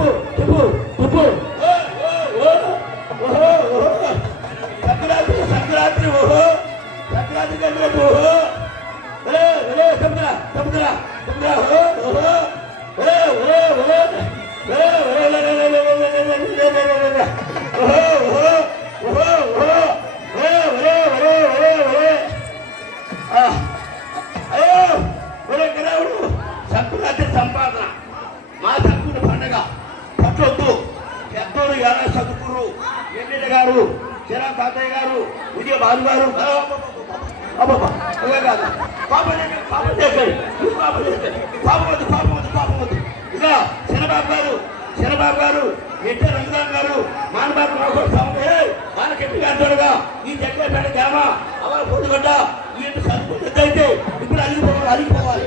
చెప్పు చెప్పు చెప్పు. సంక్రాంతి సంక్రాంతి ఓహో సంక్రాంతి సంక్రాంతి ఓహో సముద్ర సముద్ర సముద్ర ఓహో సంక్రాంతి సంపాదన మా సంకుడు పండగ పట్టొద్దు. పెద్దోడు ఎలా చదువుకురు ఎమ్మెల్యే గారు చిరా తాతయ్య గారు విజయ బాబు గారు ఇక చంద్రబాబు గారు ఎన్టీ రంగరామ్ గారు మానబాబు వాళ్ళకెట్టి గారు చూడగా ఈ జగ్గపేట గ్రామ అవల పొద్దుగడ్డ ఈ చదువుకుంటే అయితే ఇప్పుడు అలిగిపోవాలి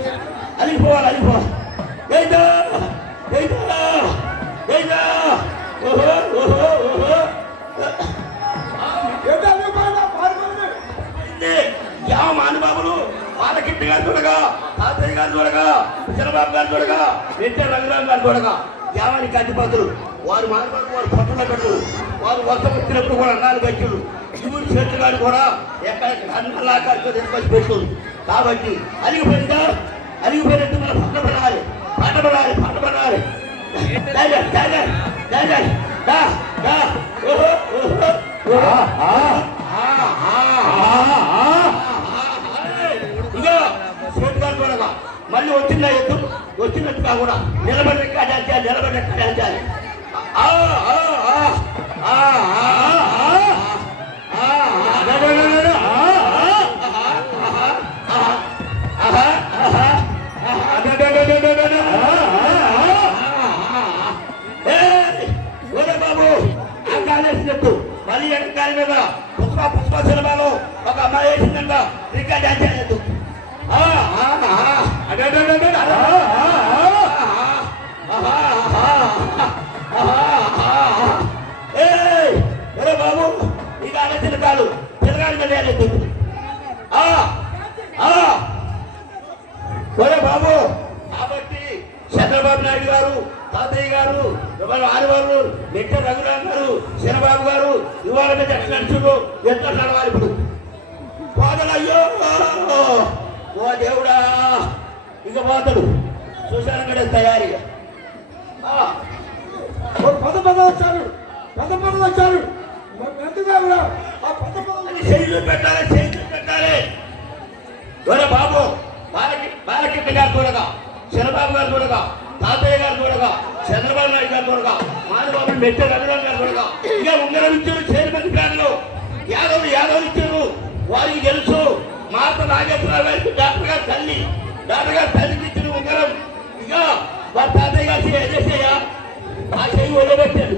మానబాబులు వాళ్ళకిట్టి గారు చూడగా తాతయ్య గారు చూడగా చంద్రబాబు గారు చూడగా ఎన్టీ రంగరామ్ గారు చూడగా యావానికి అధిపతులు వారు మానబాబు వారు పట్టుల కట్టులు వారు వర్షం వచ్చినప్పుడు కూడా అన్నాలు గచ్చులు శివుడు చెట్లు గారు కూడా ఎక్కడ అన్నలాకారు తీసుకొచ్చి పెట్టుడు. కాబట్టి అలిగిపోయినట్టు మనం పాట పడాలి ఇక చేతి గారు చూడగా మళ్ళీ వచ్చినట్టుగా కూడా నిలబడి డాన్స్ బాబు ఆ కాలు వేసినట్టు మళ్ళీ కాలి మీద పుష్ప సినిమాలో ఒక అమ్మాయి వేసిందంట ఇంకా డాన్స్ చేయలేదు. బాబు ఇక ఆలోచన కాదు పిల్లగాడి మీద వేయలేదు. బాబు కాబట్టి చంద్రబాబు నాయుడు గారు తాతయ్య గారు ఆదివారు ఎన్టీ రంగరామ్ గారు చంద్రబాబు గారు ఇవాళ మీద ఎట్లా నడుచుడు ఎంత నడవాలి ఇప్పుడు పోదలయ్యో ఓ దేవుడా ఇక పోతాడు చూశాను కూడా తయారీగా పద వచ్చారు చేతులు పెట్టాలి బాబు బాలకిట్ట గారు చూడగా చంద్రబాబు గారు చూడగా తాతయ్య గారు చూడగా చంద్రబాబు నాయుడు గారు చూడగా మానబాబు మెట్ట రఘురామ్ గారు చూడగా ఇక ఉంగరం ఇచ్చారు చైర్మన్ గారిలో యాదవ్ ఇచ్చారు. వారికి తెలుసు మాత నాగేశ్వరరావు గారికి డాక్టర్ గారు తల్లికి ఇచ్చిన ఉంగరం ఇక వారి తాతయ్య గారు చేసేయ ఆ చెయ్యి వదిలిపెట్టారు.